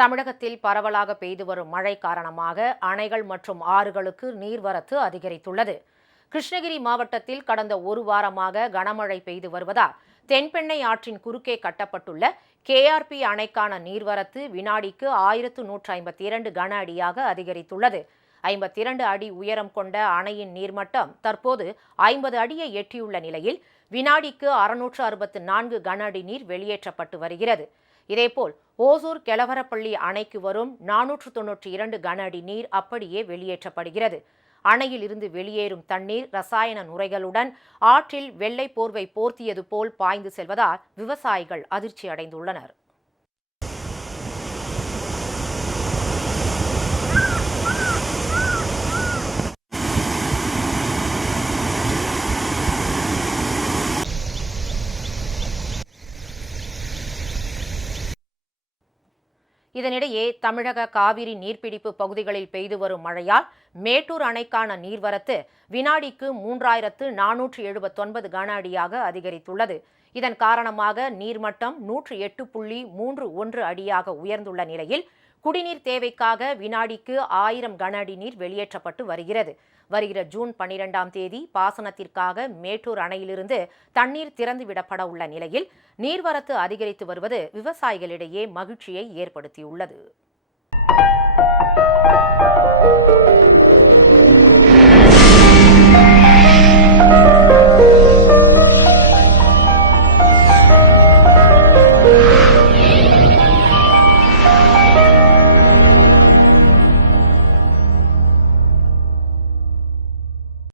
தமிழகத்தில் பரவலாக பெய்து வரும் மழை காரணமாக அணைகள் மற்றும் ஆறுகளுக்கு நீர்வரத்து அதிகரித்துள்ளது. கிருஷ்ணகிரி மாவட்டத்தில் கடந்த ஒரு வாரமாக கனமழை பெய்து வருவதால் தென்பெண்ணை ஆற்றின் குறுக்கே கட்டப்பட்டுள்ள கேஆர்பி அணைக்கான நீர்வரத்து வினாடிக்கு ஆயிரத்து நூற்று ஐம்பத்தி இரண்டு கன அடியாக அதிகரித்துள்ளது. ஐம்பத்தி இரண்டு அடி உயரம் கொண்ட அணையின் நீர்மட்டம் தற்போது ஐம்பது அடியை எட்டியுள்ள நிலையில் வினாடிக்கு அறுநூற்று அறுபத்து நான்கு கன அடி நீர் வெளியேற்றப்பட்டு வருகிறது. இதேபோல் ஓசூர் கெலவரப்பள்ளி அணைக்கு வரும் நானூற்று தொன்னூற்றி இரண்டு கன அடி நீர் அப்படியே வெளியேற்றப்படுகிறது. அணையில் இருந்து வெளியேறும் தண்ணீர் ரசாயன நுரைகளுடன் ஆற்றில் வெள்ளை போர்வை போர்த்தியது போல் பாய்ந்து செல்வதால் விவசாயிகள் அதிர்ச்சி அடைந்துள்ளனர் இதனிடையே தமிழக காவிரி நீர்பிடிப்பு பகுதிகளில் பெய்து வரும் மழையால் மேட்டூர் அணைக்கான நீர்வரத்து வினாடிக்கு மூன்றாயிரத்து நானூற்று எழுபத்தொன்பது கன அடியாக அதிகரித்துள்ளது. இதன் காரணமாக நீர்மட்டம் நூற்று எட்டு புள்ளி மூன்று ஒன்று அடியாக உயர்ந்துள்ள நிலையில் குடிநீர் தேவைக்காக வினாடிக்கு ஆயிரம் கன அடி நீர் வெளியேற்றப்பட்டு வருகிறது. வருகிற ஜூன் பன்னிரெண்டாம் தேதி பாசனத்திற்காக மேட்டூர் அணையிலிருந்து தண்ணீர் திறந்து விடப்பட உள்ள நிலையில் நீர்வரத்து அதிகரித்து வருவது விவசாயிகளிடையே மகிழ்ச்சியை ஏற்படுத்தியுள்ளது.